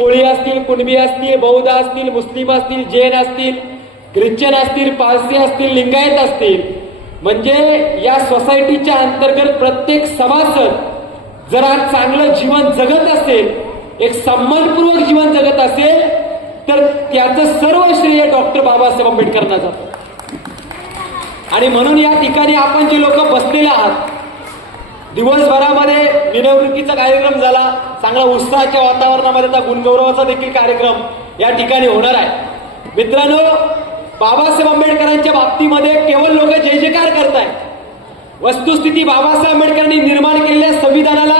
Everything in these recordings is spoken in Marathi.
कोळी असतील कुणबी असतील बौद्ध असतील मुस्लिम असतील जैन असतील ख्रिश्चन असतील पारसी असतील लिंगायत असतील. म्हणजे या सोसायटीच्या अंतर्गत प्रत्येक सभासद जर आज चांगलं जीवन जगत असेल एक सन्मानपूर्वक जीवन जगत असेल तर त्याचं सर्व श्रेय डॉक्टर बाबासाहेब आंबेडकरांना जातं. आणि म्हणून या ठिकाणी आपण जे लोक बसलेले आहात दिवसभरामध्ये निवडणुकीचा कार्यक्रम झाला. चांगला उत्साहाच्या वातावरणामध्ये आता गुणगौरवाचा देखील कार्यक्रम या ठिकाणी होणार आहे. मित्रांनो बाबासाहेब आंबेडकरांच्या बाबतीमध्ये केवळ लोक जय जयकार आहेत वस्तुस्थिती बाबासाहेब आंबेडकरांनी निर्माण केलेल्या संविधानाला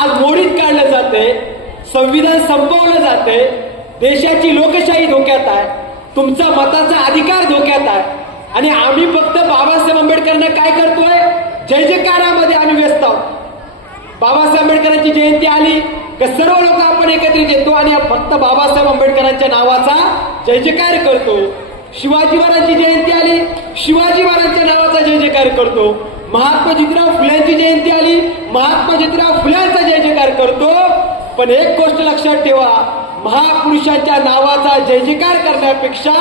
आज मोडीत काढलं जाते संविधान संपवलं जाते देशाची लोकशाही धोक्यात आहे. तुमचा मताचा अधिकार धोक्यात आहे. आणि आम्ही फक्त बाबासाहेब आंबेडकरांना काय करतोय? जय जयकारामध्ये आम्ही व्यस्त आहोत. बाबासाहेब आंबेडकरांची जयंती आली का सर्व लोक आपण एकत्रित येतो आणि फक्त बाबासाहेब आंबेडकरांच्या नावाचा जय जयकार करतो. शिवाजी महाराजांची जयंती आली शिवाजी महाराजांच्या नावाचा जय जयकार करतो. महात्मा ज्योतिराव फुल्यांची जयंती आली महात्मा ज्योतिराव फुल्यांचा जय जयकार करतो. पण एक गोष्ट लक्षात ठेवा महापुरुषांच्या नावाचा जय जयकार करण्यापेक्षा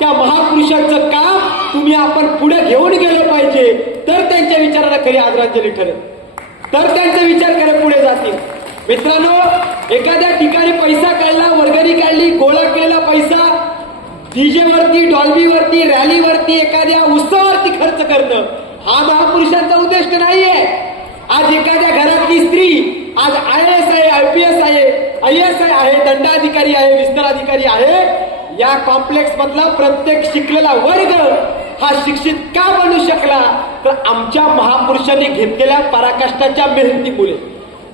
त्या महापुरुषांचं काम तुम्ही आपण पुढे घेऊन गेलं पाहिजे. तर त्यांच्या विचाराला खरी आदरांजली ठरेल. तर त्यांचे विचार करत पुढे जातील. मित्रांनो एखाद्या ठिकाणी पैसा काढला वर्गणी काढली गोळा केलेला पैसा डीजे वरती डॉल्बी वरती रॅली वरती एखाद्या उत्सवावरती खर्च करणं हा महापुरुषांचा उद्देश नाहीये. आज एखाद्या घरातली स्त्री आज आय एस आहे आय पी एस आहे आय एस आय आहे दंडाधिकारी आहे विस्तार अधिकारी आहे या कॉम्प्लेक्स मधला प्रत्येक शिकलेला वर्ग हा शिक्षित का बनू शकला? तर आमच्या महापुरुषांनी घेतलेल्या पराकाष्ठाच्या मेहनतीमुळे.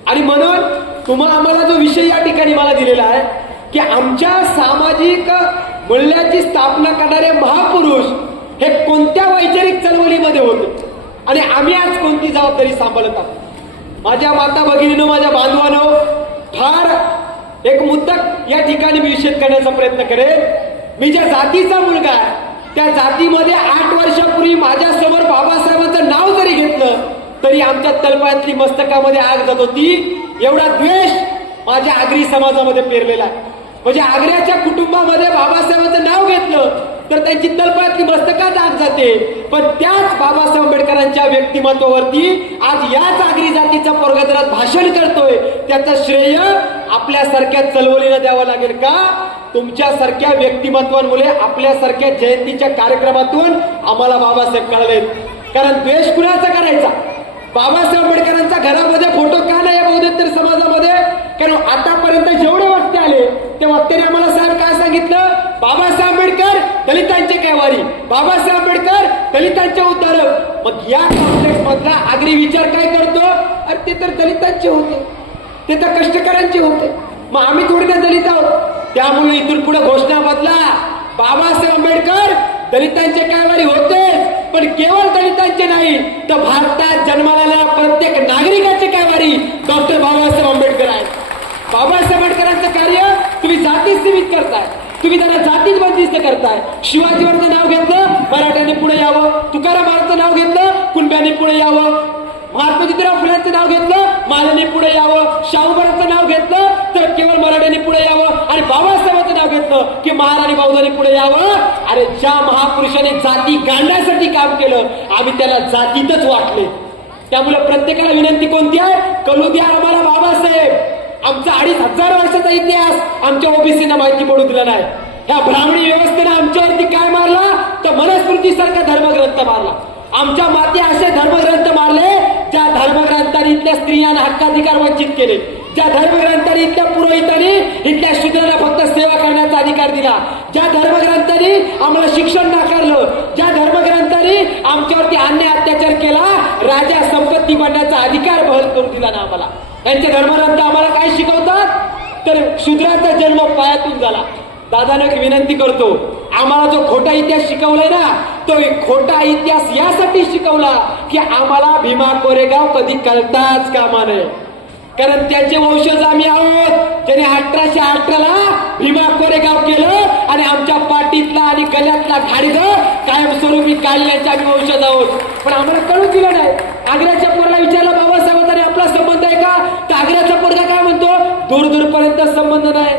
आणि म्हणून तुम्हा आम्हाला जो विषय या ठिकाणी मला दिलेला आहे की आमच्या सामाजिक मूल्याची स्थापना करणारे महापुरुष हे कोणत्या वैचारिक चळवळीमध्ये होते? आणि आम्ही आज कोणती जबाबदारी सांभाळत आहोत? माझ्या माता भगिनीनो माझ्या बांधवानो फार एक मुद्दा या ठिकाणी मी विषय करण्याचा प्रयत्न करेन. मी ज्या जातीचा मुलगा आहे त्या जातीमध्ये आठ वर्षापूर्वी माझ्यासमोर बाबासाहेबांचं नाव जरी घेतलं तरी आमच्या तलपायातली मस्तकामध्ये आग जात होती. एवढा द्वेष माझ्या आगरी समाजामध्ये पेरलेला आहे. म्हणजे आग्र्याच्या कुटुंबामध्ये बाबासाहेबांचं नाव घेतलं तर त्यांची तलपायातली मस्तकात आग जाते. पण त्याच बाबासाहेब आंबेडकरांच्या व्यक्तिमत्वावरती आज याच आगरी जातीचा पोरगदरात भाषण करतोय. त्याचं श्रेय आपल्यासारख्या चळवळीला द्यावं लागेल का? तुमच्यासारख्या व्यक्तिमत्वांमुळे आपल्यासारख्या जयंतीच्या कार्यक्रमातून आम्हाला बाबासाहेब कळले कारण द्वेष कुणाचा करायचा? बाबासाहेब आंबेडकरांचा घरामध्ये फोटो का नाही या बौद्धोत्तर समाजामध्ये? कारण आतापर्यंत जेवढे वक्ते आले ते वक्त्याने आम्हाला साहेब काय सांगितलं? बाबासाहेब आंबेडकर दलितांचे कैवारी. बाबासाहेब आंबेडकर दलितांचे उद्धारक. मग या कॉम्प्लेक्स मधला आगरी विचार काय करतो? अरे ते तर दलितांचे होते. ते तर कष्टकऱ्यांचे होते. मग आम्ही थोडी दलित आहोत. त्यामुळे इथून पुढे घोषणा बदला बाबासाहेब आंबेडकर दलितांचे कैवारी होते. पण केवळ दलितांचे नाही तर भारतात जन्माला प्रत्येक नागरिकाची कैवारी डॉक्टर बाबासाहेब आंबेडकर आहेत. बाबासाहेब आंबेडकरांचं कार्य तुम्ही जाती सीमित करताय. तुम्ही त्यांना जातीत बंदिस्त करताय. शिवाजीवरचं नाव घेतलं मराठ्यांनी पुढे यावं. तुकाराम नाव घेतलं कुणब्यांनी पुढे यावं. महात्मा ज्योतिराव फुलेंचं नाव घेतलं महाराजांनी पुढे यावं. शाहू नाव घेतलं तर केवळ मराठ्यांनी पुढे यावं आणि बाबासाहेबांचं नाव घेतलं की महाराणी बौद्धांनी पुढे यावं. अरे ज्या महापुरुषाने जाती गांडण्यासाठी काम केलं आम्ही त्याला जातीतच वाटले. त्यामुळे प्रत्येकाला विनंती कोणती आहे? कलू द्या आम्हाला बाबासाहेब. आमचा अडीच हजार वर्षाचा इतिहास आमच्या ओबीसीना माहिती पडू दिला नाही. ह्या ब्राह्मणी व्यवस्थेने आमच्यावरती काय मारला? तर मनुस्मृतीसारखा धर्मग्रंथ मारला. आमच्या माती असे धर्मग्रंथ मारले ज्या धर्मग्रंथाने इथल्या स्त्रियांना हक्काधिकार वंचित केले. ज्या धर्मग्रंथाने इथल्या पुरोहितांनी इथल्या शूद्रांना फक्त सेवा करण्याचा अधिकार दिला. ज्या धर्मग्रंथाने आम्हाला शिक्षण नाकारलं ज्या धर्मग्रंथाने आमच्यावरती अन्याय अत्याचार केला राजा संपत्ती बनण्याचा अधिकार बहल करून दिला ना आम्हाला. त्यांचे धर्मग्रंथ आम्हाला काय शिकवतात? तर शूद्राचा जन्म पायातून झाला. दादानं एक विनंती करतो आम्हाला जो खोटा इतिहास शिकवलाय ना तो एक खोटा इतिहास यासाठी शिकवला की आम्हाला भीमा कोरेगाव कधी कळताच कामा नये. कारण त्याचे वंशज आम्ही आहोत. त्याने अठराशे अठराला भीमा कोरेगाव केलं आणि आमच्या पाठीतला आणि गल्यातला घाडग कायमस्वरूपी काढल्याचे आम्ही वंशज आहोत. पण आम्हाला कळून दिलं नाही. आग्र्याच्या पोराला विचारलं बाबासाहेबांचा आपला संबंध आहे का? तर आग्र्याचा पोरगा काय म्हणतो? दूर दूरपर्यंत संबंध नाही.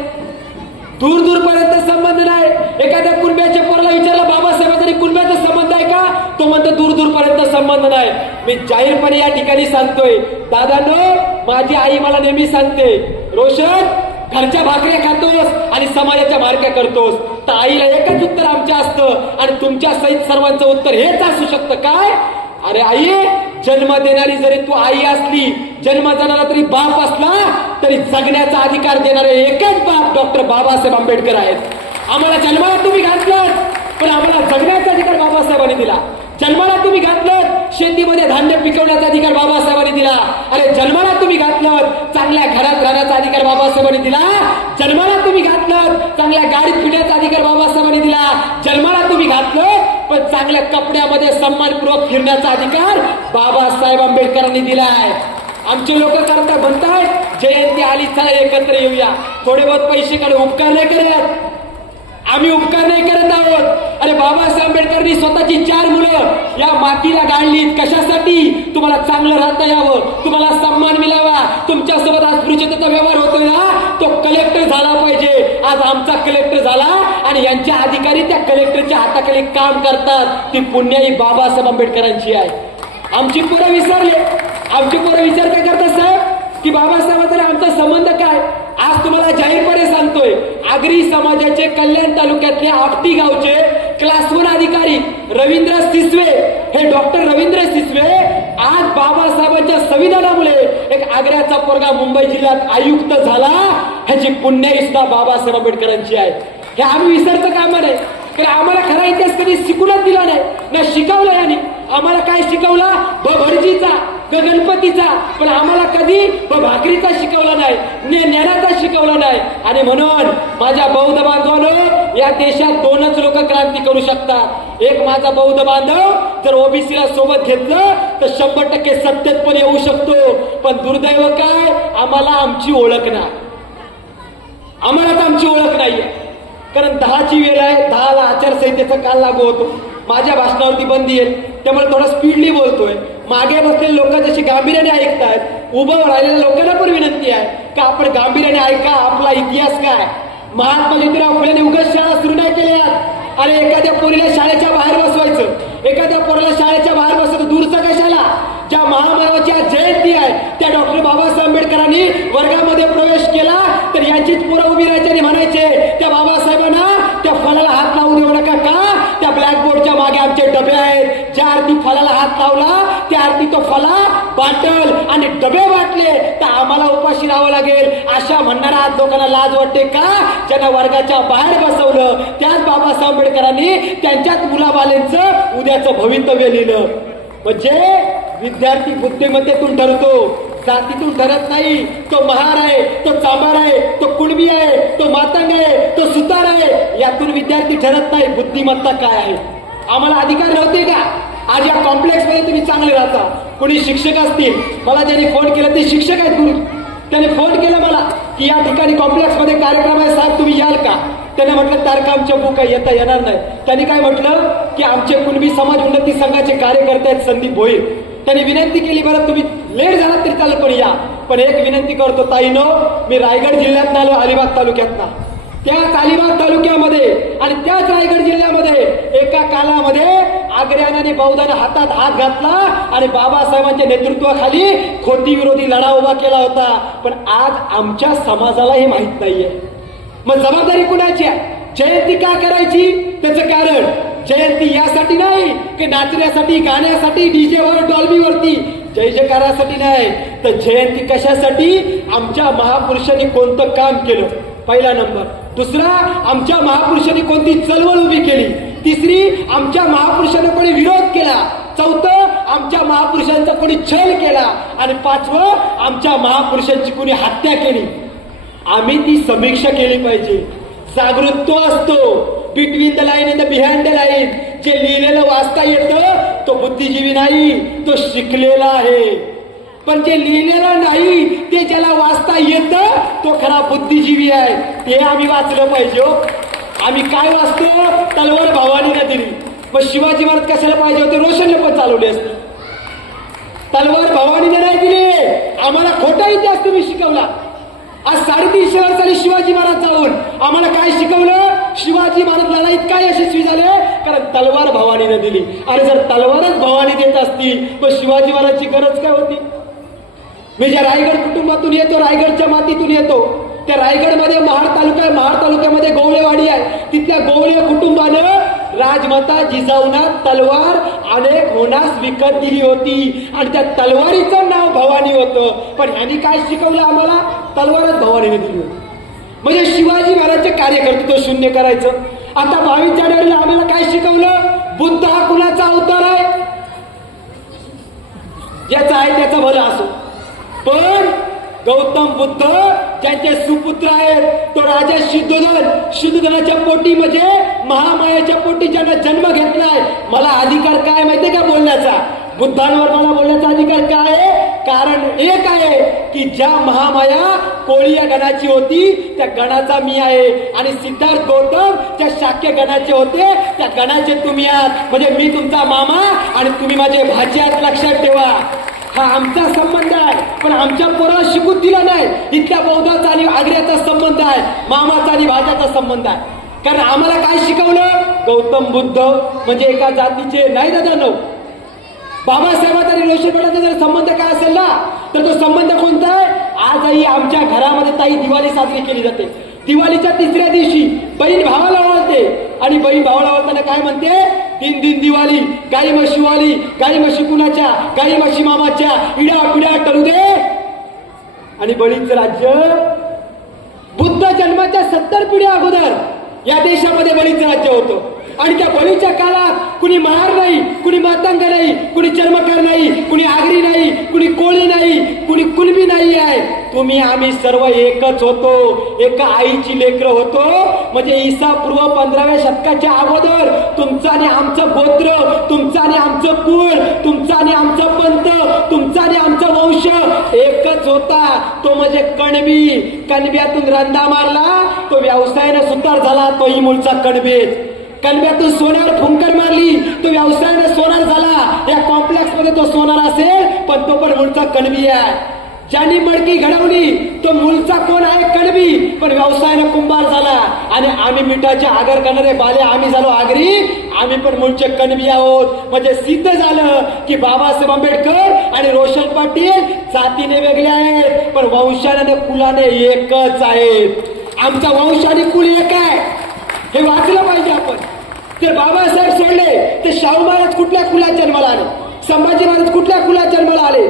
दूर दूरपर्यंत संबंध नाही. एखाद्या कुणब्याच्या पोराला विचारलं बाबासाहेब तरी कुणब्याचा संबंध का? तो म्हणतो दूर दूरपर्यंत संबंध नाही. मी जाहीरपणे या ठिकाणी सांगतोय. दादानो माझी आई मला नेहमी सांगते रोशन घरच्या भाकऱ्या खातोस आणि समाजाच्या मारक्या करतोस. तर आईला एकच उत्तर आमच्या असतं आणि तुमच्या सहित सर्वांचं उत्तर हेच असू शकतं. काय? अरे आई जन्म देणारी जरी तू आई असली जन्म देणारा तरी बाप असला तरी जगण्याचा अधिकार देणारे एकच बाप डॉक्टर बाबासाहेब आंबेडकर आहेत. आम्हाला जन्माला तुम्ही घातलं पण आम्हाला जगण्याचा अधिकार बाबासाहेबांनी दिला. जन्माला तुम्ही घातलं शेतीमध्ये धान्य पिकवण्याचा अधिकार बाबासाहेबांनी दिला. अरे जन्माला तुम्ही घातलं चांगल्या घरात राहण्याचा अधिकार बाबासाहेबांनी दिला. जन्माला तुम्ही घातलं चांगल्या गाडीत फिरण्याचा अधिकार बाबासाहेबांनी दिला. जन्माला तुम्ही घातलं पण चांगल्या कपड्यामध्ये सन्मानपूर्वक फिरण्याचा अधिकार बाबासाहेब आंबेडकरांनी दिलाय. आमचे लोक करता म्हणतायत जयंती आली चला एकत्र येऊया. थोडे बहुत पैसे काढून उपकार नाही करत. आम्ही उपकार नाही करत आहोत. अरे बाबासाहेब आंबेडकरांनी स्वतःची चार मुलं या मातीला गाळलीत. कशासाठी? तुम्हाला चांगलं राहता यावं. तुम्हाला सन्मान मिळावा. तुमच्यासोबत आज पृच्छतेचा व्यवहार होतोय ना? तो कलेक्टर झाला पाहिजे. आज आमचा कलेक्टर झाला आणि यांच्या अधिकारी त्या कलेक्टरच्या हाताखाली काम करतात. ती पुण्याही बाबासाहेब आंबेडकरांची आहे. आमची पोरं विसरले. आमची पोरं विचार काय करतात? की बाबासाहेबांचा आमचा संबंध काय? आज तुम्हाला जाहीरपणे सांगतोय आगरी समाजाचे कल्याण तालुक्यातले आपटी गावचे क्लास वन अधिकारी रवींद्र सिसवे हे डॉक्टर रवींद्र सिसवे आज बाबासाहेबांच्या संविधानामुळे एक आग्र्याचा पोरगा मुंबई जिल्ह्यात आयुक्त झाला. ह्याची पुण्यनिष्ठा बाबासाहेब आंबेडकरांची आहे. हे आम्ही विसरचं कामा नाही कारण आम्हाला खरा इतिहास कधी शिकूनच दिला नाही ना शिकवलं यांनी. आम्हाला काय शिकवला? भरजीचा गणपतीचा? पण आम्हाला कधी भाकरीचा शिकवला नाही ने ज्ञानाचा शिकवला नाही. आणि म्हणून माझ्या बौद्ध बांधवानं या देशात दोनच लोक क्रांती करू शकतात. एक माझा बौद्ध बांधव जर ओबीसीला सोबत घेतलं तर शंभर टक्के सत्तेत पण येऊ शकतो. पण दुर्दैव काय? आम्हाला आमची ओळख नाही. आम्हाला तर आमची ओळख नाहीये. कारण दहाची वेळ आहे दहाला आचारसंहितेचा काल लागू होतो. माझ्या भाषणावरती बंदी आहे. त्यामुळे थोडा स्पीडली बोलतोय. मागे बसलेले लोक जसे गांभीर्याने ऐकतायत उभं राहिलेल्या लोकांना पण विनंती आहे का आपण गांभीर्याने ऐका आपला इतिहास काय? महात्मा ज्योतिराव फुलेने उगाच शाळा सुरू नाही केल्या अरे एखाद्या पोरीला शाळेच्या बाहेर बसवायचं एखाद्या पोरीला शाळेच्या बाहेर बसवायचं दूरचा कशाला? ज्या महामानवाची आज जयंती आहे त्या डॉक्टर बाबासाहेब आंबेडकरांनी वर्गामध्ये प्रवेश केला तर यांचीच पोरं उभी राहायची आणि म्हणायचे त्या बाबासाहेबांना त्या फळाला हात लावू देऊ नका का? त्या ब्लॅकबोर्डच्या मागे आमचे डबे आहेत. ज्या आरती फळाला हात लावला त्या आरती तो फला बाटल आणि डबे वाटले तर आम्हाला उपाशी राहावं लागेल. अशा म्हणणारा आज लोकांना लाज वाटते का? ज्यांना वर्गाच्या बाहेर बसवलं. त्याच बाबासाहेब आंबेडकरांनी त्यांच्याच मुलाबालेंचं उद्याचं भवितव्य लिहिलं. म्हणजे विद्यार्थी बुद्धिमत्तेतून ठरतो. जातीतून ठरत नाही. तो महार आहे तो चांभार आहे तो कुणबी आहे तो मातंग आहे तो सुतार आहे. यातून विद्यार्थी ठरत नाही बुद्धिमत्ता काय आहे. आम्हाला अधिकार नव्हते का? आज या कॉम्प्लेक्समध्ये तुम्ही चांगले राहता. कोणी शिक्षक असतील मला ज्यांनी फोन केला ते शिक्षक आहेत गुरु त्याने फोन केला मला की या ठिकाणी कॉम्प्लेक्समध्ये कार्यक्रम आहे साहेब तुम्ही याल का? त्याने म्हटलं तारखा आमच्या बुक आहे येता येणार नाही त्यांनी काय म्हटलं? की आमचे कुणबी समाज उन्नती संघाचे कार्यकर्ते आहेत संदीप भोईर. त्यांनी विनंती केली बरं तुम्ही लेट झाला तरी चालेल पण या. पण एक विनंती करतो ताईनो मी रायगड जिल्ह्यात आलो अलिबाग तालुक्यात त्याच अलिबाग तालुक्यामध्ये आणि त्याच रायगड जिल्ह्यामध्ये एका कालामध्ये आग्र्याने बौद्धाने हातात हात घातला आणि बाबासाहेबांच्या नेतृत्वाखाली खोटी विरोधी लढा उभा केला होता. पण आज आमच्या समाजाला हे माहीत नाहीये. मग जबाबदारी कुणाची आहे? जयंती का करायची? त्याचं कारण जयंती यासाठी नाही की नाचण्यासाठी गाण्यासाठी डीजेवर डॉल्बीवरती. डॉल्बी वरती जय जयकारासाठी नाही. तर जयंती कशासाठी? आमच्या महापुरुषांनी कोणतं काम केलं? पहिला नंबर. दुसरा आमच्या महापुरुषांनी कोणती चळवळ उभी केली? तिसरी आमच्या महापुरुषांना कोणी विरोध केला? चौथं आमच्या महापुरुषांचा कोणी छल केला? आणि पाचवं आमच्या महापुरुषांची कोणी हत्या केली? आम्ही ती समीक्षा केली पाहिजे. जागृत तो असतो between the line the behind the line जे लिहिलेलं वाचता येतं तो बुद्धिजीवी नाही तो शिकलेला आहे. पण जे लिहिलेलं नाही ते ज्याला वाचता येतं तो खरा बुद्धिजीवी आहे. ते आम्ही वाचलं पाहिजे हो. आम्ही काय वाचतो? तलवार भवानीने दिली. मग शिवाजी महाराज कशाला पाहिजे होते? रोशनने पण चालवले असते. तलवार भवानीने नाही दिले. आम्हाला खोटा इतिहास तुम्ही शिकवला. आज साडेतीनशे वर्ष झाली शिवाजी महाराज जाऊन आम्हाला काय शिकवलं? शिवाजी महाराज लढाईत काय यशस्वी झाले? कारण तलवार भवानीने दिली. आणि जर तलवारच भवानी देत असती तर शिवाजी महाराजची गरज काय होती? मी ज्या रायगड कुटुंबातून येतो रायगडच्या मातीतून येतो त्या रायगडमध्ये महाड तालुका आहे महाड तालुक्यामध्ये गोवळेवाडी आहे. तिथल्या गोवळे कुटुंबानं राजमाता जिजाऊना तलवार अनेक होण्यास विकत दिली होती. आणि त्या तलवारीचं नाव भवानी होतं. पण ह्यांनी काय शिकवलं आम्हाला? तलवारच भवानीने दिली होती. म्हणजे शिवाजी महाराजचे कार्यकर्तृत्व शून्य करायचं. आता बावीस जानेवारीला आम्हाला काय शिकवलं? बुद्ध हा कुणाचा अवतार आहे? ज्याचा आहे त्याचा भला असो. पण गौतम बुद्ध ज्यांचे सुपुत्र आहेत तो राजा शुद्धोधन शुद्धोधनाच्या पोटी म्हणजे महामायाच्या पोटी ज्यांना जन्म घेतलाय मला अधिकार काय माहितीये का बोलण्याचा? बुद्धांवर मला बोलण्याचा अधिकार काय आहे? कारण एक आहे की ज्या महामाया कोळी या गणाची होती त्या गणाचा मी आहे. आणि सिद्धार्थ गौतम त्या शाक्य गणाचे होते त्या गणाचे तुम्ही आहात. म्हणजे मी तुमचा मामा आणि तुम्ही माझे भाचे आहात लक्षात ठेवा. हा आमचा संबंध आहे. पण आमच्या पोराला शिकू दिला नाही. इथल्या बौद्धाचा आणि आग्र्याचा संबंध आहे. मामाचा आणि भाज्याचा संबंध आहे. कारण आम्हाला काय शिकवलं? गौतम बुद्ध म्हणजे एका जातीचे नाही दादा नव बाबासाहेबांचा आणि रोशनपेठाचा जर संबंध काय असेल ना तर तो संबंध कोणता आहे? आजही आमच्या घरामध्ये ताई दिवाळी साजरी केली जाते. दिवाळीच्या तिसऱ्या दिवशी बहीण भावाला ओळखते आणि बहीण भावाला ओळखताना काय म्हणते? तीन दिन दिवाळी गाई म्हशीवाली गाई म्हशी कुणाच्या गाई म्हशी मामाच्या इड्या पिड्या करू दे. आणि बळीचं राज्य बुद्ध जन्माच्या सत्तर पिढ्या अगोदर या देशामध्ये बळीचं राज्य होतं. आणि त्या बळीच्या काळात कुणी महार नाही कुणी मातंग नाही कुणी चर्मकार नाही कुणी आगरी नाही कुणी कोळी नाही कुणी कुणबी नाही आहे. तुम्ही आम्ही सर्व एकच होतो एका आईची लेकर होतो. म्हणजे ईसा पूर्व पंधराव्या शतकाच्या अगोदर तुमचं आणि आमचं गोत्र तुमचं आणि आमचं कुळ तुमचं आणि आमचं पंत तुमचा आणि आमचा वंश एकच होता. तो म्हणजे कणबी. कणब्यातून रंदा मारला तो व्यवसायाने सुतार झाला तोही मुलचा कणबीच. कणव्यातून सोन्यावर फुंकर मारली. तो व्यवसायाने सोनार झाला. या कॉम्प्लेक्समध्ये तो सोनार असेल पण तो पण मुळचा कणबी आहे. ज्यांनी मडकी घडवली तो मूळचा कोण आहे? कणबी. पण व्यवसायाने कुंभार झाला. आणि आम्ही मिठाचे आगर करणारे बाले आम्ही झालो आगरी. आम्ही पण मूळचे कणबी आहोत. म्हणजे सिद्ध झालं की बाबासाहेब आंबेडकर आणि रोशन पाटील जातीने वेगळे आहेत पण वंशाने कुलाने एकच आहेत. आमचा वंश आणि कुल एक आहे. हे वाचलं पाहिजे आपण. ते बाबासाहेब सोडले ते शाहू महाराज कुठल्या कुलात जन्माला आले? संभाजी महाराज कुठल्या कुलात जन्माला आले?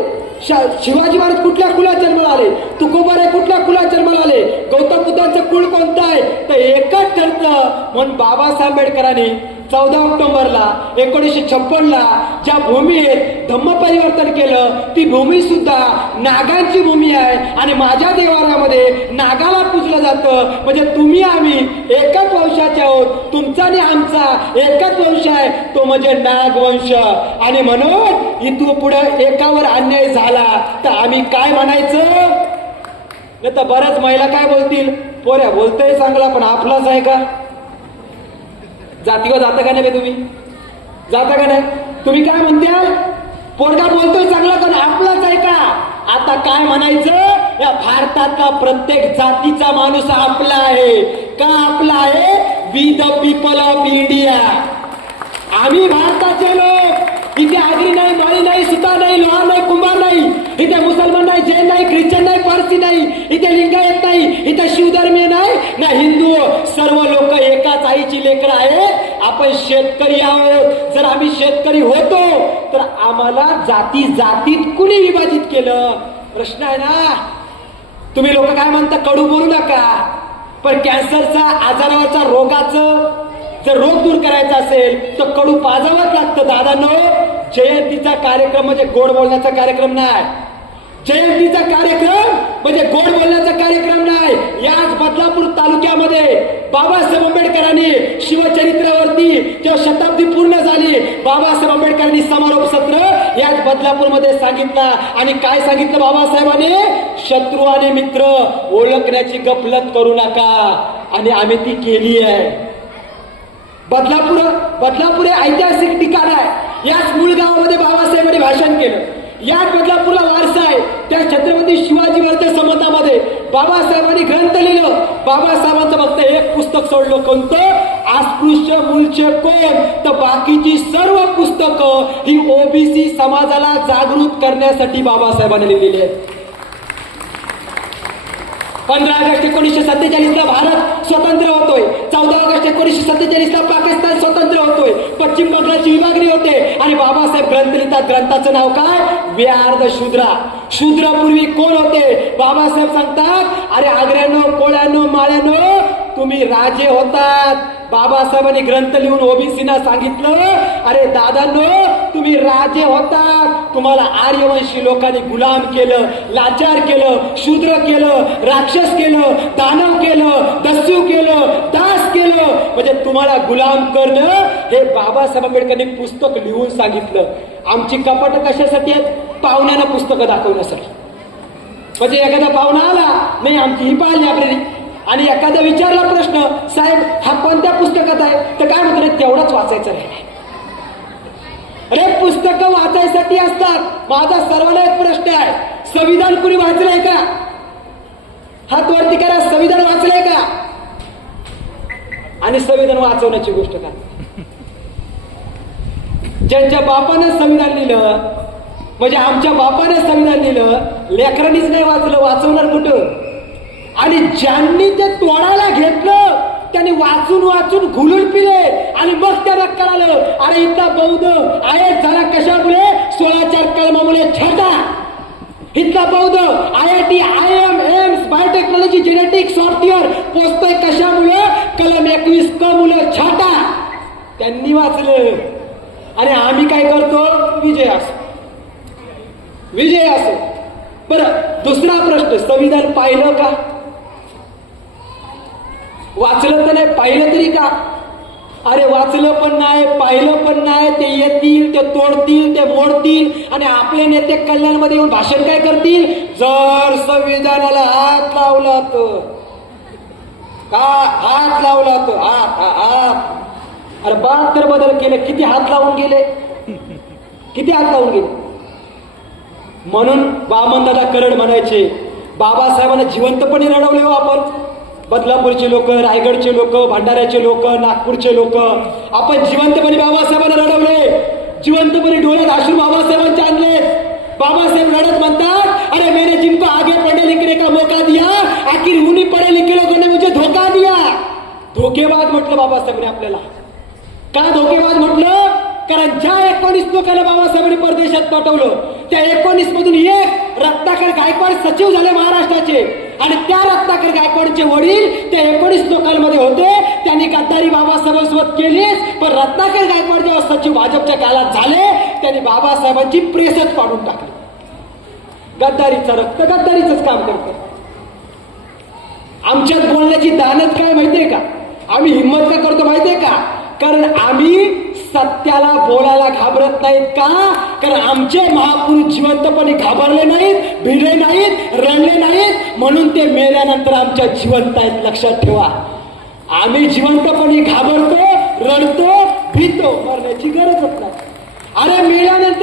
शा- शिवाजी महाराज कुठल्या कुलात जन्माला आले? तुकोबारे कुठल्या कुलात जन्माला आले? गौतम बुद्धांचं कुळ कोणतं आहे? तर एकच ठरतं. म्हणून बाबासाहेब आंबेडकरांनी चौदा ऑक्टोबरला एकोणीसशे छप्पनला ज्या भूमीत धम्म परिवर्तन केलं ती भूमी सुद्धा नागांची भूमी आहे. आणि माझ्या देवालयामध्ये नागाला पूजलं जातं. म्हणजे तुम्ही आम्ही एकच वंशाचे आहोत. तुमचा आणि आमचा एकच वंश आहे. तो म्हणजे नाग वंश आणि म्हणून इथून पुढे एकावर अन्याय झाला तर आम्ही काय म्हणायचं? नाही तर बऱ्याच महिला काय बोलतील? पोऱ्या बोलतोय चांगला पण आपलाच आहे का? जातीवर जाता का नाही तुम्ही? जाता का नाही? तुम्ही काय म्हणत्या? पोरगा बोलतोय चांगला पण आपलाच आहे का? आता काय म्हणायचं? या भारतातला प्रत्येक जातीचा माणूस आपला आहे. का आपला आहे? We the people of India आम्ही भारताचे लोक. इथे आगरी नाही माळी नाही सुता नाही लोहार नाही कुंभार नाही. इथे मुसलमान नाही जैन नाही ख्रिश्चन नाही पारसी नाही. इथे लिंगायत नाही. इथे शिवधर्मीय नाही ना हिंदू सर्व लोक. आईची लेकर आहे आपण शेतकरी आहोत. जर आम्ही शेतकरी होतो तर आम्हाला जाती जातीत कुणी विभाजित केलं? प्रश्न आहे ना? तुम्ही लोक काय म्हणता कडू बोलू नका. पण कॅन्सरचा आजारावरचा रोगाचं जर रोग दूर करायचा असेल तर कडू पाजावंच लागतं. दादा न जयंतीचा कार्यक्रम म्हणजे गोड बोलण्याचा कार्यक्रम नाही. जयंतीचा कार्यक्रम म्हणजे गोड बोलण्याचा कार्यक्रम नाही. याच बदलापूर तालुक्यामध्ये बाबासाहेब आंबेडकरांनी शिवचरित्रावरती जेव्हा शताब्दी पूर्ण झाली. बाबासाहेब आंबेडकरांनी समारोप सत्र याच बदलापूरमध्ये सांगितला. आणि काय सांगितलं बाबासाहेबांनी? शत्रू आणि मित्र ओळखण्याची गफलत करू नका. आणि आम्ही ती केली आहे. बदलापूर बदलापूर हे ऐतिहासिक ठिकाण आहे. याच मूळ गावामध्ये बाबासाहेबांनी भाषण केलं. या बदलापूरला वारसा आहे. त्या छत्रपती शिवाजी वर्ध समाजामध्ये. बाबासाहेबांनी ग्रंथ लिहिलं. बाबासाहेबांचं फक्त एक पुस्तक सोडलं. कोणतं? अस्पृश्य मूलचे कोण? तर बाकीची सर्व पुस्तकं ही ओबीसी समाजाला जागृत करण्यासाठी बाबासाहेबांनी लिहिलेली आहेत. पंधरा ऑगस्ट एकोणीसशे सत्तेचाळीसला भारत स्वतंत्र होतोय. चौदा ऑगस्ट एकोणीसशे सत्तेचाळीसला पाकिस्तान स्वतंत्र होतोय. पश्चिम बंगालची विभागणी होते. आणि बाबासाहेब ग्रंथ लिहितात ग्रंथाचं नाव काय? Who were the Shudra. शूद्रापूर्वी कोण होते? बाबासाहेब सांगतात अरे आग्र्यानो कोळ्यानो माळ्यानो तुम्ही राजे होतात. बाबासाहेबांनी ग्रंथ लिहून ओबीसीना सांगितलं अरे दादांनो तुम्ही राजे होतात. तुम्हाला आर्यवंशी लोकांनी गुलाम केलं लाचार केलं शूद्र केलं राक्षस केलं दानव केलं दस्यू केलं दास केलं. म्हणजे तुम्हाला गुलाम करणं हे बाबासाहेब आंबेडकरांनी पुस्तक लिहून सांगितलं. आमची कपाट कशासाठी आहेत? पाहुण्यांना पुस्तकं दाखवण्यासाठी. म्हणजे एखादा पाहुणा आला नाही आमची ही पाहिली लायब्ररी आणि एखादा विचारला प्रश्न साहेब हा कोणत्या पुस्तकात आहे? तर काय म्हणतो रे, तेवढंच वाचायचं नाही अरे पुस्तकं वाचायसाठी असतात. माझा सर्वांना एक प्रश्न आहे. संविधान कुणी वाचलंय का? हात वरती करा संविधान वाचलंय का? आणि संविधान वाचवण्याची गोष्ट काय? ज्यांच्या बापानं संविधान लिहिलं म्हणजे आमच्या बापानं संविधान लिहिलं लेकरांनीच नाही वाचलं वाचवणार कुठं? आणि ज्यांनी ते तोडायला घेतलं त्यांनी वाचून वाचून घुलून पिले आणि मग त्यांना कळालं अरे इथला बौद्ध आयत झाला कशामुळे? सोळा चार कलमामुळे छाटा. इथला बौद्ध I I T I M AIIMS biotechnology genetic software पोचतोय कशामुळे? कलम एकवीस क मुलं छाटा. त्यांनी वाचलं. आणि आम्ही काय करतो? विजय असो. विजय असो. बरं दुसरा प्रश्न संविधान पाहिलं का? वाचलं तर नाही पाहिलं तरी का? अरे वाचलं पण नाही पाहिलं पण नाही ते येतील ते तोडतील ते मोडतील आणि आपले नेते कल्याणमध्ये येऊन भाषण काय करतील? जर संविधानाला हात लावला तर का हात लावला तर हात हा- हात. अरे बहात्तर बदल केले. किती हात लावून गेले? किती हात लावून गेले? म्हणून वामनदादा करड म्हणायचे बाबासाहेबांना जिवंतपणे रडवले हो आपण. बदलापूरचे लोक रायगडचे लोक भंडाऱ्याचे लोक नागपूरचे लोक आपण जिवंतपणे बाबासाहेबांना रडवले. जिवंतपणे डोळ्यात आशू बाबासाहेबांचे आणले. बाबासाहेब रडत म्हणतात अरे मेरे जिनको आगे पढ़ने लिखने का मौका दिया आखिर उन्हीं पढ़े लिखे लोगों ने मुझे दिया. धोकेबाज म्हटलं बाबासाहेबांनी आपल्याला. का धोकेबाज म्हटलं? कारण ज्या एकोणीस लोकांना बाबासाहेबांनी परदेशात पाठवलं त्या एकोणीस मधून एक रत्नाकर गायकवाड सचिव झाले महाराष्ट्राचे. आणि त्या रत्नाकर गायकवाडचे वडील त्या एकोणीस लोकांमध्ये होते. त्यांनी गद्दारी बाबासाहेबांसोबत केलीच पण रत्नाकर गायकवाड जेव्हा सचिव भाजपच्या काळात झाले त्यांनी बाबासाहेबांची प्रेसच पाडून टाकली. गद्दारीचं रक्त गद्दारीच काम करतं. आमच्यात बोलण्याची दानत काय माहितीये का? आम्ही हिंमत का करतो माहितीये का? कारण आम्ही सत्याला बोलायला घाबरत नाहीत का? कारण आमचे महापुरुष जिवंतपणे घाबरले नाहीत भिडले नाहीत रडले नाहीत. म्हणून ते मेल्यानंतर आमच्या जिवंत आहेत लक्षात ठेवा. आम्ही जिवंतपणे घाबरतो रडतो भीतो मरण्याची गरजच नाही. अरे मेल्यानंतर